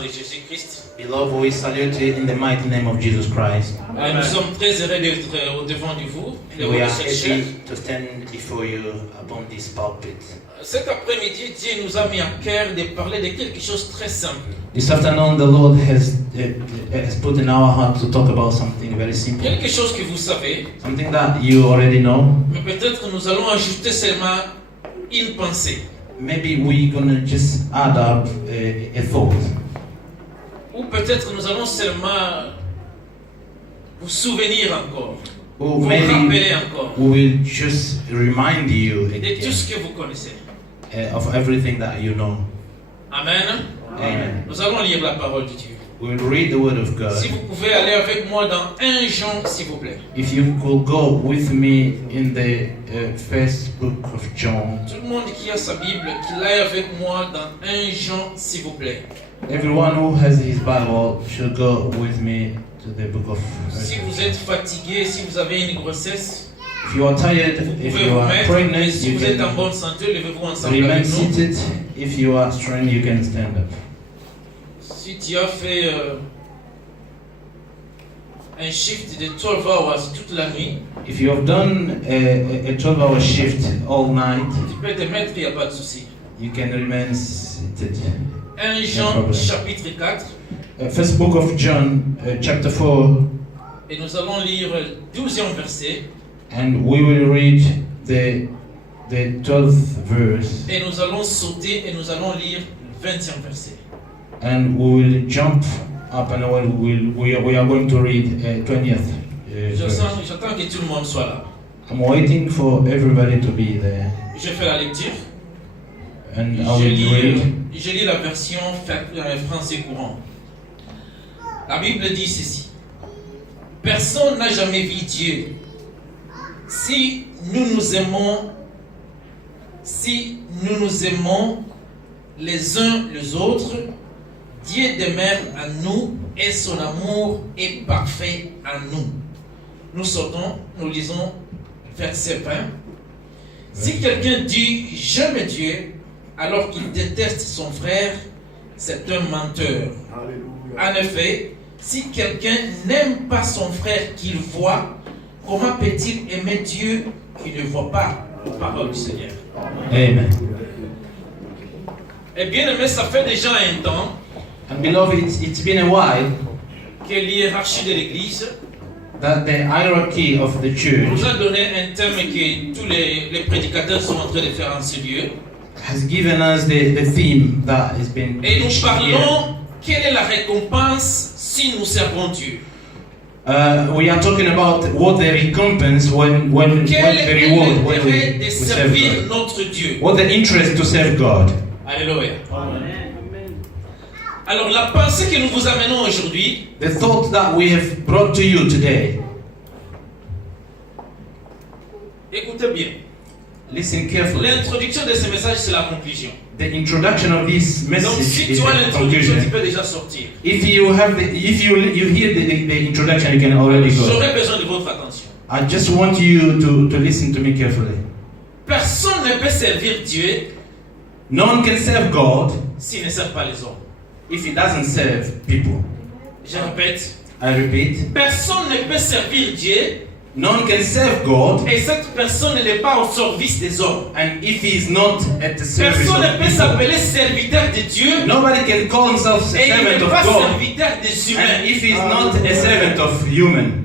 de Jésus-Christ. Beloved, we salute you in the mighty name of Jesus Christ. Nous sommes très heureux d'être au-devant de vous. De We are votre chercheur. happy to stand before you upon this pulpit. Cet après-midi, Dieu nous a mis à cœur de parler de quelque chose de très simple. This afternoon, the Lord has put in our heart to talk about something very simple. Quelque chose que vous savez, Something that you already know. mais peut-être nous allons ajouter seulement une pensée. Maybe we're going to just add up a thought. Ou peut-être nous allons seulement vous souvenir encore. Or Vous maybe rappeler encore we will just remind you de again, tout ce que vous connaissez. of everything that you know. Amen. Amen. Nous allons lire la parole de Dieu. We'll read the word of God. Si vous pouvez aller avec moi dans 1 Jean, s'il vous plaît. If you could go with me in the first book of John. Tout le monde qui a sa Bible, qu'il aille avec moi dans 1 Jean, s'il vous plaît. Everyone who has his Bible should go with me to the book of. Si vous êtes fatigué, si vous avez une grossesse, If you are tired, vous if pouvez you vous are mettre. pregnant, Et si you vous êtes en can bonne santé, levez-vous ensemble remain avec nous. seated. If you are strong, you can stand up. Si tu as fait un shift de 12 hours toute la nuit, If you have done a 12-hour shift all night, tu peux te mettre, il n'y a pas de souci. you can remain seated. 1 Jean, problem. chapitre 4, First book of John, chapter 4, et nous allons lire le 12e verset, and we will read the 12th verse, et nous allons sauter et nous allons lire le 20e verset. and we will jump up and we are going to read 20th verse. J'attends que tout le monde soit là. I'm waiting for everybody to be there, Je fais la lecture. and I will read. Je lis la version français courant. La Bible dit ceci. Personne n'a jamais vu Dieu. Si nous nous aimons les uns les autres, Dieu demeure en nous et son amour est parfait en nous. Nous lisons verset 20. Si quelqu'un dit « j'aime Dieu » alors qu'il déteste son frère, c'est un menteur. En effet, si quelqu'un n'aime pas son frère qu'il voit, comment peut-il aimer Dieu qu'il ne voit pas? Parole du Seigneur. Amen. Eh bien aimé, ça fait déjà un temps And beloved, it's been a while que l'hiérarchie de l'Église that the hierarchy of the church nous a donné un thème que tous les prédicateurs sont en train de faire en ce lieu. has given us the theme that has been Et nous preached here. parlons, quelle est la récompense si nous servons Dieu? We are talking about what the recompense when Quel the est reward when l'intérêt we de serve servir God. notre Dieu? What the interest to serve God. Alléluia. Alors la pensée que nous vous amenons aujourd'hui, The thought that we have brought to you today. écoutez bien. Listen carefully. L'introduction de ce message, c'est la conclusion. The introduction of this Donc message si is tu as the l'introduction, tu conclusion. peux déjà sortir. If you have if you hear the introduction, you can already go. J'aurais besoin de votre attention. I just want you to listen to me carefully. Personne ne peut servir Dieu No one can serve God s'il ne sert pas les hommes. if he doesn't serve people. Je répète. I repeat, Personne ne peut servir Dieu no one can serve God, et cette personne n'est pas au service des hommes. and if he is not at the service Personne ne of peut people, s'appeler serviteur de Dieu nobody can call himself a et il servant n'est of pas God, serviteur des and humains. if he is not a servant of human.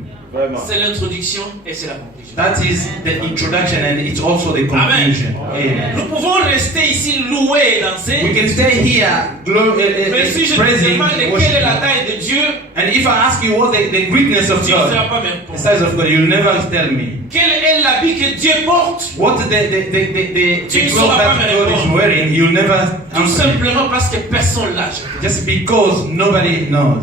C'est l'introduction et c'est la conclusion. That is the introduction, and it's also the conclusion. Amen. Nous pouvons rester ici louer et danser, We can stay here mais si je te praising, demande quelle est worshiping. la taille de Dieu, And if I ask you what the greatness of tu ne God, seras pas même the pour. size of God, you'll never tell me. Quel est l'habit que Dieu porte? What Tu the ne clothes sauras pas that me God is répondre. wearing, you'll never Tout answer me. simplement parce que personne l'a. Just because nobody knows.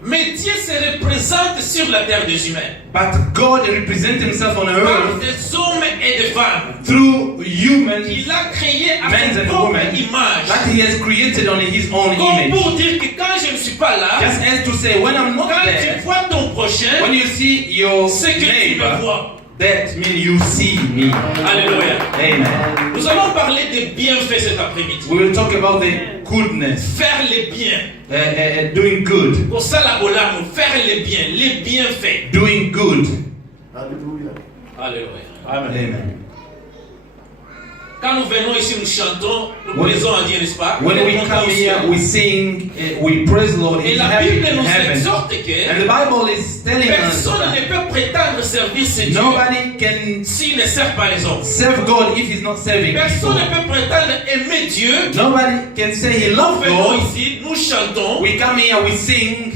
Mais Dieu se représente sur la terre des humains But God represents himself on par earth des hommes et des femmes. through humans Il a créé à Men sa and propre women image. that he has created on his own Comme image. pour dire que quand je ne suis pas là, Just as to say, when I'm not quand there, tu vois ton prochain, when you see your c'est que tu le neighbor, vois. That means you see me. Alléluia. Amen. Nous allons parler des bienfaits cet après-midi. We will talk about the goodness, Faire les biens. doing good, Pour ça, la bolame, faire les biens, les bienfaits. doing good. Alléluia. Alléluia. Amen. Quand nous venons ici, nous chantons, nous When- plaisons à Dieu, n'est-ce pas? When Nous we montons come au ciel. here, we sing, we praise the Lord Et in la Bible nous heaven. exhorte And que the Bible is telling us personne that ne peut prétendre servir ce Dieu nobody can s'il ne sert pas les hommes. serve God if he's not serving Personne people. ne peut prétendre aimer Dieu. Nobody can say he Nous loves venons God. ici, nous chantons, We come here, we sing,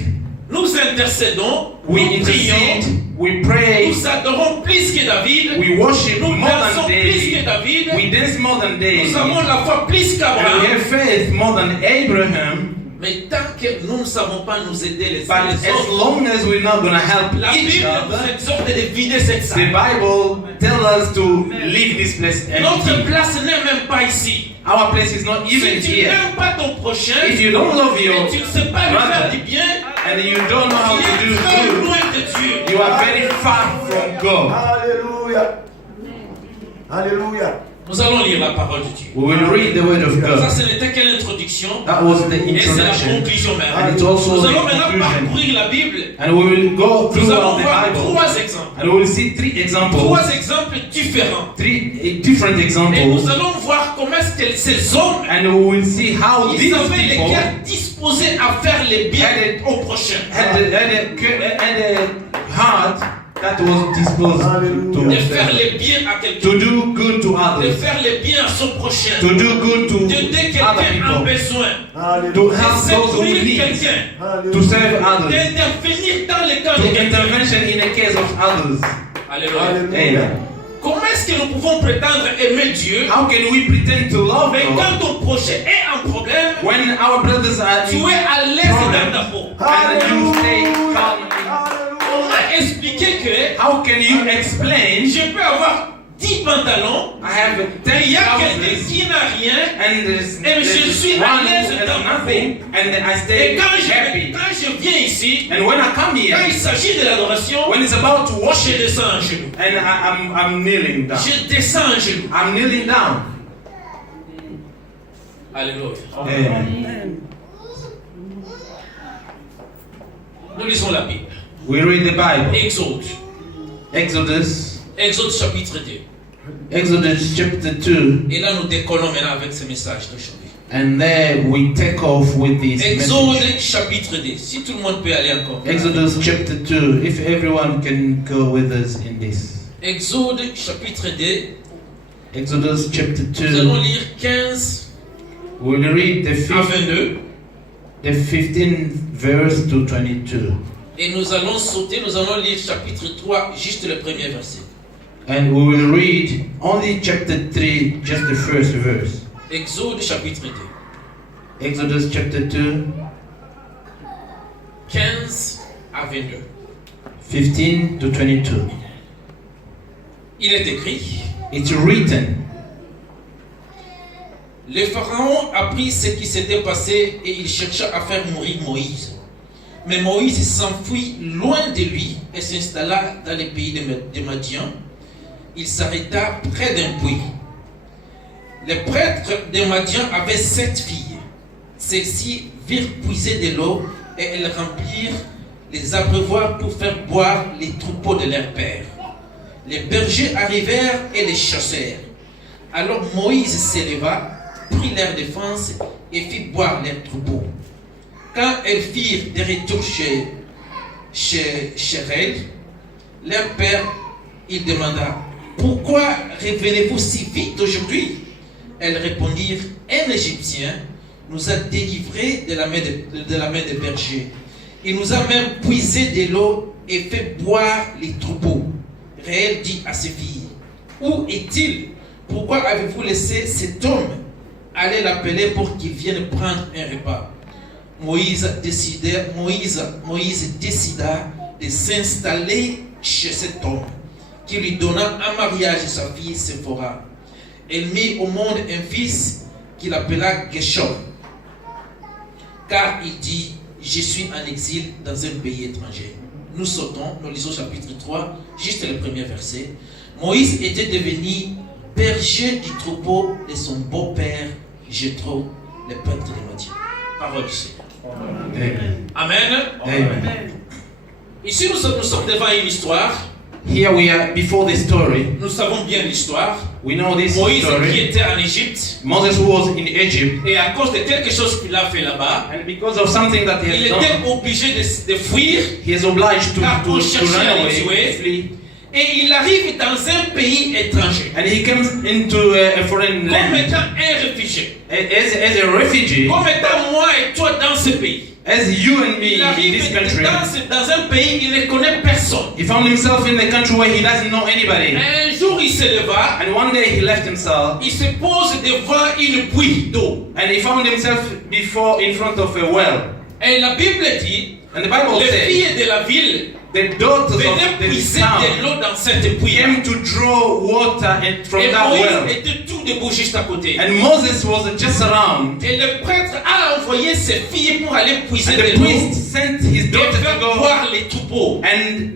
nous intercédons, we nous prions, intercede, we pray, nous adorons plus que David, we worship nous more dansons than plus que David, David, we dance more than David, nous avons la foi plus and we qu'Abraham. have faith more than Abraham. Mais tant que nous ne savons pas nous aider les uns But les as autres, long as we're not going to help la each Bible nous other, exhorte de vider cette the salle. Bible tells us to leave this place Notre empty. place n'est même pas ici. Our place is not even Si tu here. n'aimes pas ton prochain, If you don't love et your tu ne sais pas lui faire brother du bien, and you don't know how tu to do es très good, loin de Dieu. you are very far from God. Alléluia. Alléluia. Nous allons lire la parole de Dieu. We will read the word of Ça, God. ce n'était qu'une introduction. That was the Et c'est la introduction. conclusion And même. it's also Nous the allons maintenant conclusion. parcourir la Bible. And we will go Nous allons throughout the voir Bible. trois exemples. And we will see three examples. Trois exemples différents. Three different Et nous examples. allons voir comment est-ce que ces hommes, And we will see how ils these avaient les people cœurs disposés à faire les biens Had au prochain. had a heart that was disposed De faire to, les biens à quelqu'un. to do good to De others. faire les biens à son prochain. To do good to D'aider other quelqu'un en people. besoin. To Alléluia. help De those who secourir need. quelqu'un. To serve others. D'intervenir dans les cas To de quelqu'un. intervention in the case of others. Alléluia. Alléluia. Amen. Comment est-ce que nous pouvons prétendre aimer Dieu, How can we pretend to love mais God quand ton prochain est en problème, when our brothers are tu in es à l'aise dans ta peau? and you stay calm? Comment expliquer que How can you explain? je peux avoir 10 pantalons, I have et il y 10 a quelqu'un houses qui n'a rien, and there's je suis à one l'aise who dans has ma nothing and I et stay happy. quand je viens ici, And when I come quand il here, s'agit de l'adoration, when it's about to je worship, descends en genoux. and I'm kneeling down. Je descends en genoux. I'm kneeling down. Alléluia. Amen. Nous lisons la Bible. We read the Bible. Exode. Exode chapitre 2. Exodus chapter 2, Et là, nous décollons maintenant avec ce message d'aujourd'hui. and there we take off with this Exode message. chapitre 2. Si tout le monde peut aller encore. Exodus chapter 2, if everyone can go with us in this. Exode chapitre 2. Exodus chapter Nous allons 2, lire 15 we'll read à 22. the 15th verse to 22. Et nous allons sauter, nous allons lire chapitre 3, juste le premier verset. And we will read only chapter 3, just the first verse. Exode chapitre 2. Exodus chapter 2, 15 à 22. 15 to 22. Il est écrit: It's written, le pharaon apprit ce qui s'était passé et il chercha à faire mourir Moïse. Mais Moïse s'enfuit loin de lui et s'installa dans les pays de Madian. Il s'arrêta près d'un puits. Les prêtres de Madian avaient 7 filles. Celles-ci virent puiser de l'eau et elles remplirent les abreuvoirs pour faire boire les troupeaux de leur père. Les bergers arrivèrent et les chassèrent. Alors Moïse s'éleva, prit leur défense et fit boire leurs troupeaux. Quand elles firent des retours chez elles, leur père, il demanda: pourquoi revenez-vous si vite aujourd'hui? Elles répondirent: un Égyptien nous a délivrés de la main des bergers. Il nous a même puisé de l'eau et fait boire les troupeaux. Réel dit à ses filles: où est-il? Pourquoi avez-vous laissé cet homme? Allez l'appeler pour qu'il vienne prendre un repas. Moïse décida de s'installer chez cet homme, qui lui donna en mariage sa fille Séphora. Elle mit au monde un fils qu'il appela Gershom, car il dit: je suis en exil dans un pays étranger. nous sautons, nous lisons chapitre 3, juste le premier verset. Moïse était devenu berger du troupeau de son beau-père Jéthro, le peintre de Madian. Parole du Seigneur. Amen. Amen. Amen. Ici, nous sommes devant une histoire. Here we are before the story. Nous savons bien l'histoire. We know this Moïse qui story. était en Égypte. Moses was in Egypt, Et à cause de quelque chose qu'il a fait là-bas, and because of something that he il has était done, obligé de fuir. he is obliged to Car pour chercher à run les tuer. away, flee, Et il arrive dans un pays étranger. and he comes into a foreign Comme land étant un réfugié. as a refugee, Comme étant moi et toi dans ce pays. as you and me Il in arrive this country. dans un pays, il ne connaît personne. He found himself in a country where he doesn't know anybody, Un jour, il se leva, and one day he left himself, il se pose devant une puits d'eau. and he found himself in front of a well. Et la Bible dit, And the Bible les says filles de la ville the daughters venaient of the puiser de town l'eau dans cette puits. came to draw water from Et that Moïse well. était tout debout juste à côté. And Moses was just around. Et le prêtre a envoyé ses filles pour aller puiser And de the l'eau priest sent his et daughter faire to go boire les troupeaux. and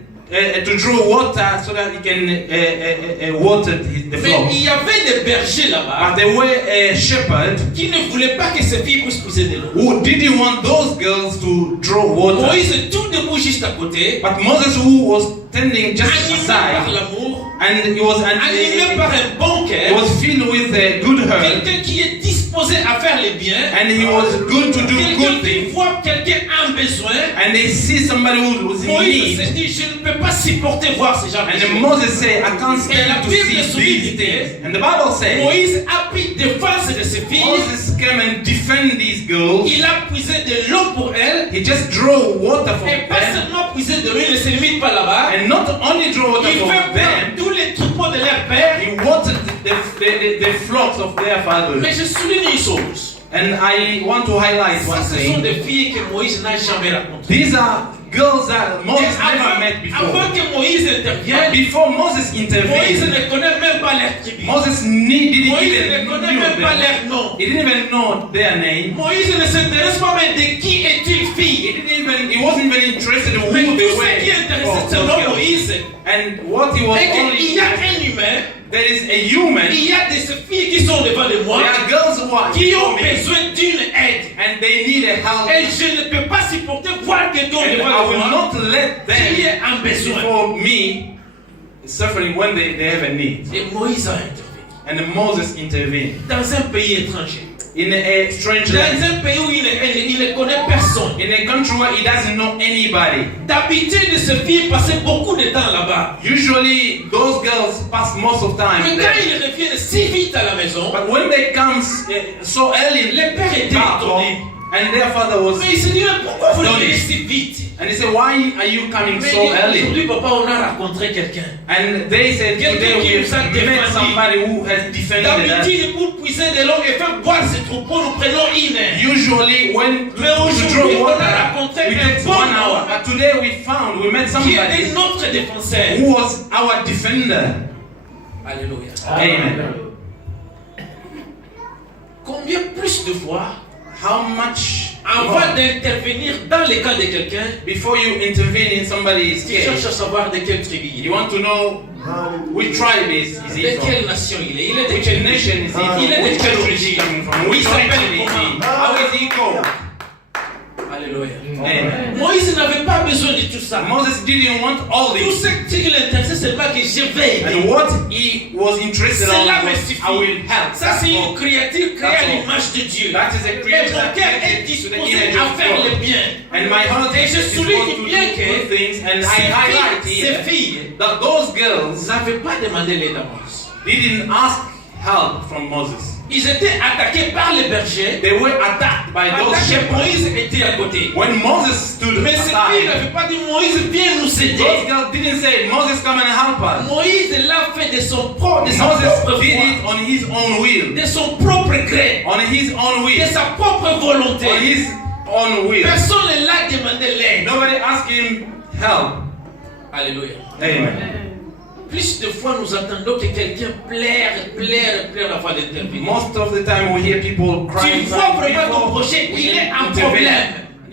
to draw water so that he can water the Mais flocks. il y avait des bergers là-bas But there were a shepherd qui ne voulaient pas que ses filles puissent puiser de l'eau. who didn't want those girls to draw water. Moïse est tout debout juste à côté, But Moses, who was standing just animé par aside, l'amour, and he was animé par un bon he cœur, was filled with a good heart, quelqu'un qui est disposé à faire le bien, and he was good to do quelqu'un good qui things, voit quelqu'un en besoin. and they see somebody who was in Moïse need. s'est dit, je ne peux pas supporter voir ces gens. And then Moses said, I can't stand to see these things. And the Bible says, Moïse a pris défense de ses filles. Moses came and defend these girls. Il a puisé de l'eau pour elles. He just drew water for Et pas them. seulement puiser de l'eau, il ne se limite pas là-bas. And not only draw water Il for fait them, prendre tous les troupeaux de leur père. he watered the flocks of their fathers. Mais je souligne une chose. And I want to highlight Ça, one ce sont thing. des filles que Moïse n'a jamais rencontrées. These are girls that Et Moses never met avant before. que Moïse But intervienne, before Moses Moïse intervened, ne connaît même pas leur tribu. Moses didn't Moïse even ne connaît know même pas them. leur nom. He didn't even know their name. Moïse ne s'intéresse pas même de qui est-il fille. He wasn't even interested in who Mais they tout ce qui were. intéressait selon Moïse, And what he was c'est qu'il only y a un humain, there is a human. il y a des filles qui sont devant de moi, There are girls who are qui ont human, besoin d'une aide. and they need a help. Et je ne peux pas supporter voir quelqu'un And devant I de will moi not let qui them est en besoin. for me suffering when they have a need. Et Moïse a intervenu And Moses intervened dans un pays étranger, in a strange dans land, un pays où il ne connaît personne. in a country where he doesn't know anybody. D'habitude, ces filles passaient beaucoup de temps là-bas. Usually those girls pass most of time Mais quand there. ils reviennent si vite à la maison, But when they come so early, le père était back home, étonné. and their father was, Mais il se dit, mais pourquoi vous venez si vite? and he said, why are you coming Mais so il dit, early? aujourd'hui, papa, on a rencontré quelqu'un. And they said, today we have met somebody who has defended us. D'habitude, pour puiser de l'eau et faire boire ces troupeaux, nous prenons une heure. Usually when Mais to aujourd'hui, draw on a water, rencontré we un take bon 1 hour. homme But today we met qui somebody était notre défenseur. who was our defender. Alléluia. Amen. Combien plus de fois, How much avant more, d'intervenir dans le cas de quelqu'un before you intervene in somebody's qui cherche case, à savoir de quelle tribu il you est, want to know which tribe is de he from? quelle nation il est, il est de Which quelle nation is he from? Il est de Which quelle country is he origine? coming from? Which Il s'appelle origin is he? comment? How is he called? Alléluia. Amen. Moïse n'avait pas besoin de tout ça. Moses didn't want all Tout this. ce qui l'intéressait, c'est pas que je vais aider. And what he was interested Cela in me was, suffit. I will help. Ça, That's c'est une all. créature créée That's à all. l'image de Dieu. That is a Et creature mon that cœur est created to the disposé image à of faire le God. bien. And my heart Et is je disposed souligne to do bien que good things, and I highlight ces here filles that those girls n'avaient pas demandé l'aide à Moïse. didn't ask help from Moses. Ils étaient attaqués par les bergers They were attacked by those pendant que shepherds. Moïse était à côté. When Moses stood Mais ces filles aside, n'avaient pas dit Moïse, viens nous those aider. girls didn't say, Moses, come and help us. Moïse l'a fait de sa propre Moses did foi, it on his own will, de son propre gré, on his own de will, sa propre volonté. on his own will. Personne ne l'a demandé l'aide. Nobody asked him help. Alléluia. Amen. Plus de fois, nous entendons que quelqu'un pleure avant d'intervenir. Most of the time we hear people Tu crying vois vraiment ton before projet, we il est un intervene. problème.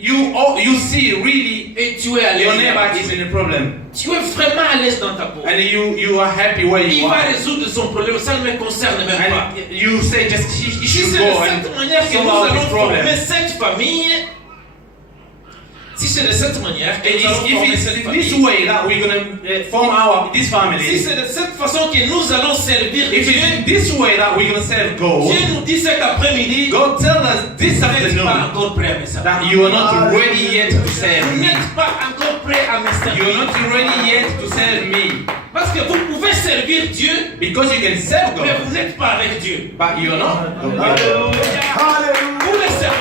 you see really et tu es à your l'aise. neighbor is in a problem, Tu es vraiment à l'aise dans ta peau. and you are happy where Il you va are, résoudre son problème, ça ne me concerne même pas. and you say just he Si should c'est go de and cette manière que solve nous out allons this problem. former cette famille, si c'est de cette manière que And nous allons former if cette it's this famille, way that we're gonna form this si family, c'est de cette façon que nous allons servir if Dieu, it's this way that we're gonna serve God, Dieu nous dit cet après-midi, God tell us this vous n'êtes afternoon pas encore prêt à me servir. that you are not ready yet to serve Vous me. n'êtes pas encore prêt à me You are servir. not ready yet to serve me, Parce que vous pouvez servir Dieu, because you can serve mais God, vous n'êtes pas avec Dieu. but you are not. Hallelujah. Hallelujah. Vous le servez.